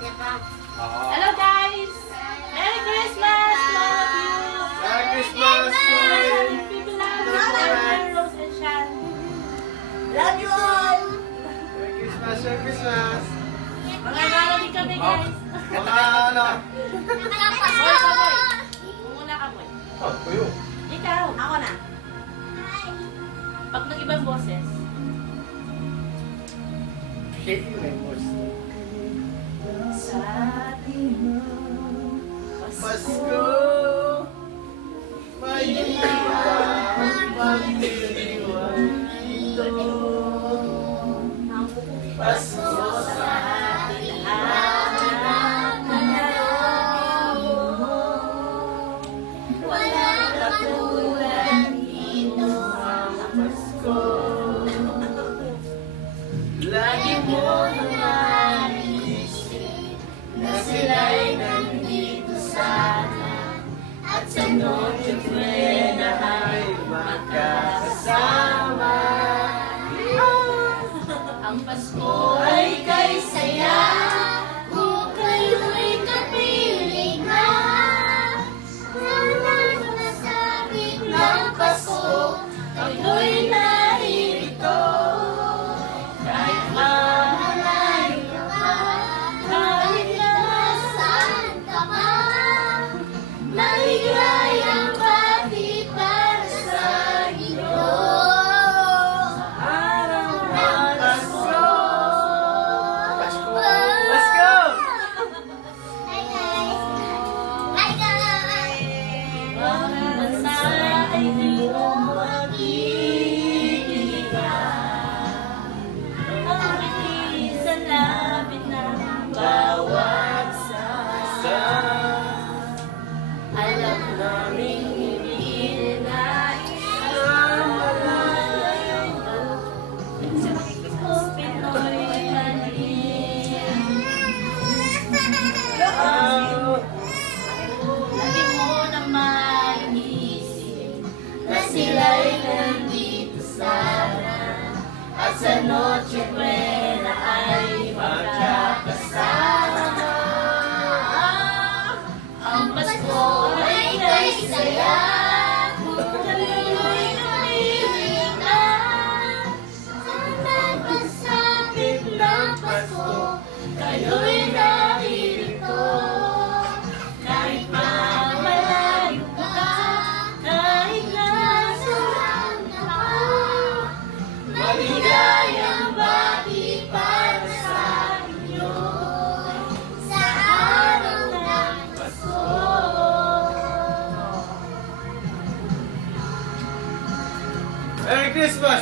Hello guys! Merry Christmas to all of you! Merry Christmas! People love you, Rose and Shan. Love you all! Merry Christmas! Merry Christmas! Mga regalo din kami guys. Mga ano? Boy ka boy. Muna ka boy. Oh, kayo. Ikaw. Ako na. Pag nag-ibang boses. Shaking my voice. Sa ating Pasko! Mayroon pagdiriwang ito. Pasko sa ating lahat na naroon. Walang katulad dito ang Pasko. Lagi mo naman iisip na sila'y nandito sana at sa Noche Buena ay magkakasama. Ang Pasko ay kay saya kung kayo'y kapiling na. Nasasabit ng Pasko, kayo'y naririto. Kahit malayo ka pa, kahit nasaan ka man, maligayang bati para sa inyo. Araw ng Pasko! Pasko! Pasko! Hi guys! Hi guys! Mga bansa ay di mo makikiligan. Ang bilis sa lapit ng bawat Sa alam naming hindi nais sa Pinoy araw lagi mo na maiisip na sila'y nandito sana at sa Noche Buena ay magkakasama. Ang Pasko ay kay saya kung kayo'y kapiling na. Sa pagsapit ng Pasko, kayo'y naririto. Kahit pa malayo ka, kahit nasaan ka pa, maligayang bati para sa inyo sa araw ng Pasko. Merry Christmas!